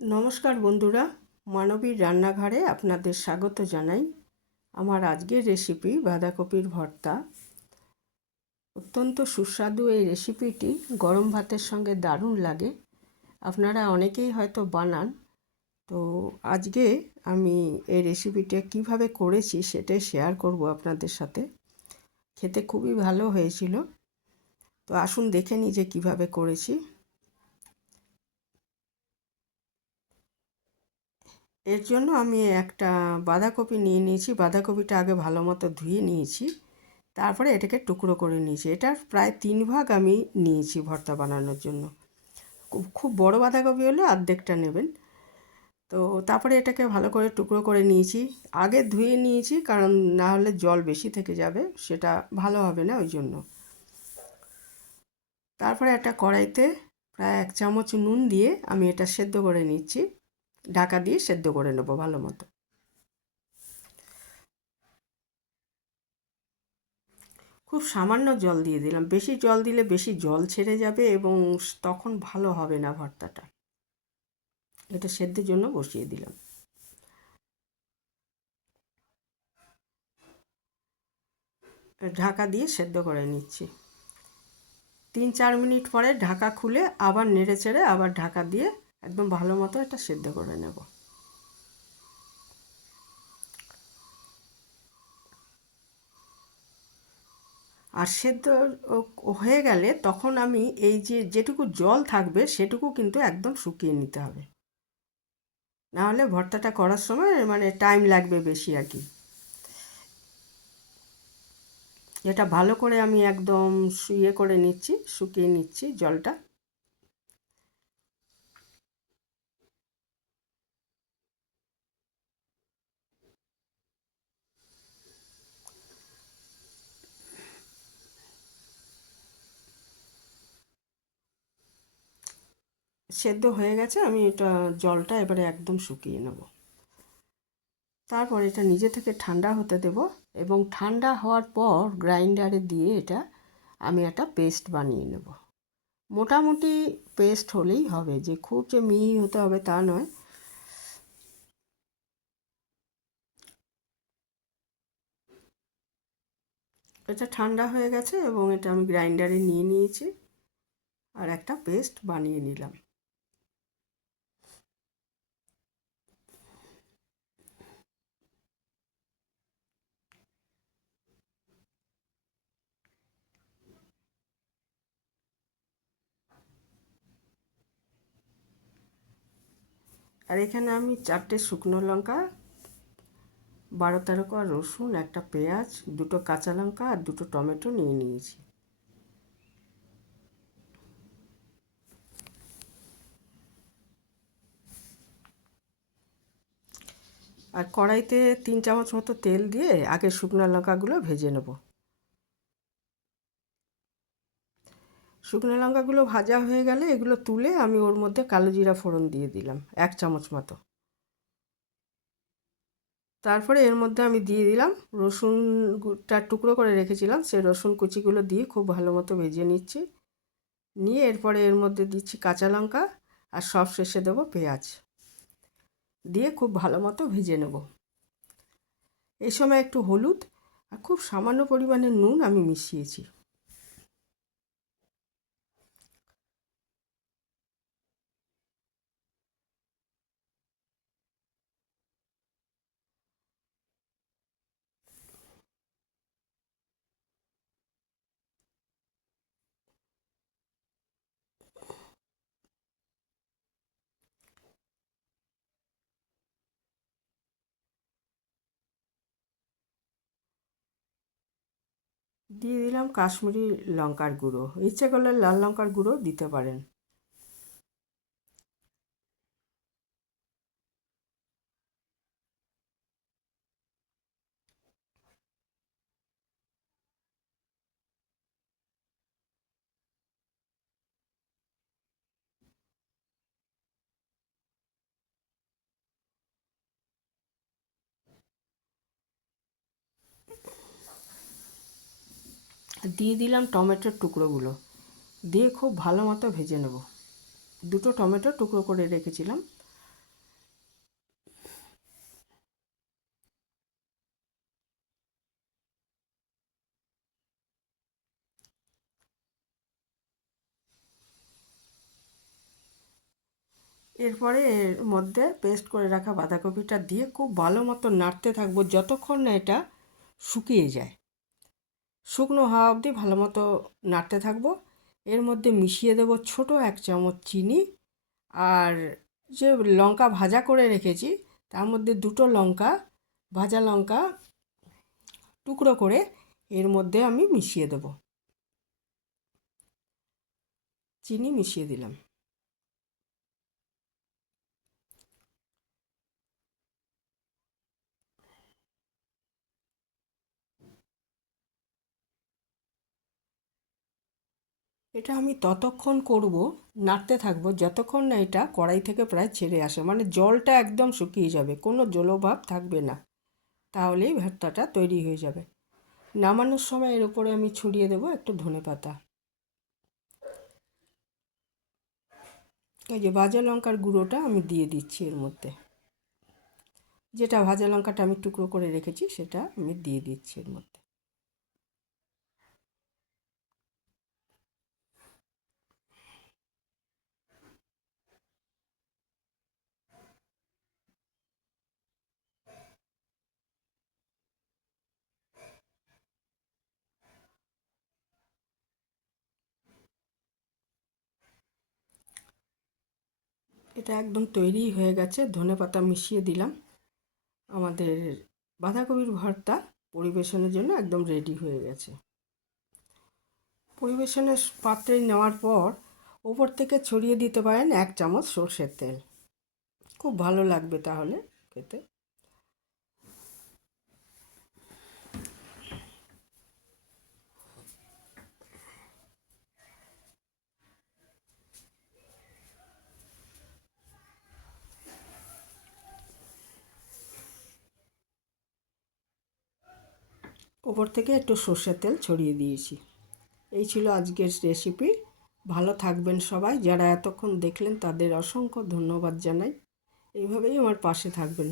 নমস্কার বন্ধুরা, মানবীর রান্নাঘরে আপনাদের স্বাগত জানাই। আমার আজকের রেসিপি বাঁধাকপির ভর্তা। অত্যন্ত সুস্বাদু এই রেসিপিটি গরম ভাতের সঙ্গে দারুণ লাগে। আপনারা অনেকেই হয়তো বানান। তো আজকে আমি এই রেসিপিটা কিভাবে করেছি সেটাই শেয়ার করব আপনাদের সাথে। খেতে খুবই ভালো হয়েছিল। তো আসুন দেখে নিই যে কীভাবে করেছি। এর জন্য আমি একটা বাঁধাকপি নিয়ে নিয়েছি। বাঁধাকপিটা আগে ভালো মতো ধুয়ে নিয়েছি, তারপরে এটাকে টুকরো করে নিয়েছি। এটার প্রায় 3 ভাগ আমি নিয়েছি ভর্তা বানানোর জন্য। খুব বড় বাঁধাকপি হলে অর্ধেকটা নেবেন। তো তারপরে এটাকে ভালো করে টুকরো করে নিয়েছি। আগে ধুয়ে নিয়েছি, কারণ না হলে জল বেশি থেকে যাবে, সেটা ভালো হবে না, ওই জন্য। তারপরে একটা কড়াইতে প্রায় 1 চামচ নুন দিয়ে আমি এটা সেদ্ধ করে নিচ্ছি। ঢাকা দিয়ে সেদ্ধ করে নেব ভালো মতো। খুব সামান্য জল দিয়ে দিলাম। বেশি জল দিলে বেশি জল ছেড়ে যাবে এবং তখন ভালো হবে না ভর্তাটা। এটা সেদ্ধের জন্য বসিয়ে দিলাম। ঢাকা দিয়ে সেদ্ধ করে নিচ্ছি। 3-4 মিনিট পরে ঢাকা খুলে আবার নেড়ে চেড়ে আবার ঢাকা দিয়ে একদম ভালো মতো এটা সেদ্ধ করে নেব। আর সেদ্ধ হয়ে গেলে তখন আমি এই যেটুকু জল থাকবে সেটুকু কিন্তু একদম শুকিয়ে নিতে হবে, নাহলে ভর্তাটা করার সময় মানে টাইম লাগবে বেশি আর কি। এটা ভালো করে আমি একদম করে নিচ্ছি, শুকিয়ে নিচ্ছি জলটা। সেদ্ধ হয়ে গেছে, আমি এটা জলটা এবারে একদম শুকিয়ে নেব। তারপর এটা নিজে থেকে ঠান্ডা হতে দেব এবং ঠান্ডা হওয়ার পর গ্রাইন্ডারে দিয়ে এটা আমি একটা পেস্ট বানিয়ে নেব। মোটামুটি পেস্ট হলেই হবে, যে খুব যে মিহি হতে হবে তা নয়। এটা ঠান্ডা হয়ে গেছে এবং এটা আমি গ্রাইন্ডারে নিয়ে নিয়েছি আর একটা পেস্ট বানিয়ে নিলাম। আর এখানে আমি 4টে শুকনো লঙ্কা, 12-13 কোয়া রসুন, একটা পেঁয়াজ, 2টো কাঁচা লঙ্কা আর 2টো টমেটো নিয়ে নিয়েছি। আর কড়াইতে 3 চামচ মতো তেল দিয়ে আগে শুকনো লঙ্কাগুলো ভেজে নেব। শুকনো লঙ্কাগুলো ভাজা হয়ে গেলে এগুলো তুলে আমি ওর মধ্যে কালো জিরা ফোড়ন দিয়ে দিলাম 1 চামচ মতো। তারপরে এর মধ্যে আমি দিয়ে দিলাম রসুনটা টুকরো করে রেখেছিলাম, সেই রসুন কুচিগুলো দিয়ে খুব ভালো মতো ভেজে নিচ্ছি। নিয়ে এরপরে এর মধ্যে দিচ্ছি কাঁচা লঙ্কা আর সব শেষে দেবো পেঁয়াজ, দিয়ে খুব ভালো মতো ভেজে নেব। এই সময় একটু হলুদ আর খুব সামান্য পরিমাণে নুন আমি মিশিয়েছি। দিয়ে দিলাম কাশ্মীরি লঙ্কার গুঁড়ো, ইচ্ছে করলে লাল লঙ্কার গুঁড়ো দিতে পারেন। দিয়ে দিলাম টমেটোর টুকরোগুলো, দিয়ে খুব ভালো মতো ভেজে নেব। 2টো টমেটো টুকরো করে রেখেছিলাম, এরপরে এর মধ্যে পেস্ট করে রাখা বাঁধাকপিটা দিয়ে খুব ভালো মতো নাড়তে থাকবো যতক্ষণ না এটা শুকিয়ে যায়। শুকনো হওয়া অবধি ভালো মতো নাড়তে থাকবো। এর মধ্যে মিশিয়ে দেবো ছোটো 1 চামচ চিনি, আর যে লঙ্কা ভাজা করে রেখেছি তার মধ্যে 2টো লঙ্কা, ভাজা লঙ্কা টুকরো করে এর মধ্যে আমি মিশিয়ে দেব। চিনি মিশিয়ে দিলাম। এটা আমি ততক্ষণ করব, নাড়তে থাকবো যতক্ষণ না এটা কড়াই থেকে প্রায় ছেড়ে আসে, মানে জলটা একদম শুকিয়ে যাবে, কোনো জলভাব থাকবে না, তাহলেই ভর্তাটা তৈরি হয়ে যাবে। নামানোর সময় এর উপরে আমি ছড়িয়ে দেবো একটু ধনেপাতা। এই যে ভাজা লঙ্কার গুঁড়োটা আমি দিয়ে দিচ্ছি এর মধ্যে, যেটা ভাজা লঙ্কাটা আমি টুকরো করে রেখেছি সেটা আমি দিয়ে দিচ্ছি এর মধ্যে। এটা একদম তৈরি হয়ে গেছে, ধনেপাতা মিশিয়ে দিলাম। আমাদের বাঁধাকপির ভর্তা পরিবেশনের জন্য একদম রেডি হয়ে গেছে। পরিবেশনের পাত্রে নেওয়ার পর ওপর থেকে ছড়িয়ে দিতে পারেন 1 চামচ সর্ষের তেল, খুব ভালো লাগবে তাহলে খেতে। ওপর থেকে একটু সর্ষের তেল ছড়িয়ে দিয়েছি। এই ছিল আজকের রেসিপি। ভালো থাকবেন সবাই, যারা এতক্ষণ দেখলেন তাদের অসংখ্য ধন্যবাদ জানাই। এইভাবেই আমার পাশে থাকবেন।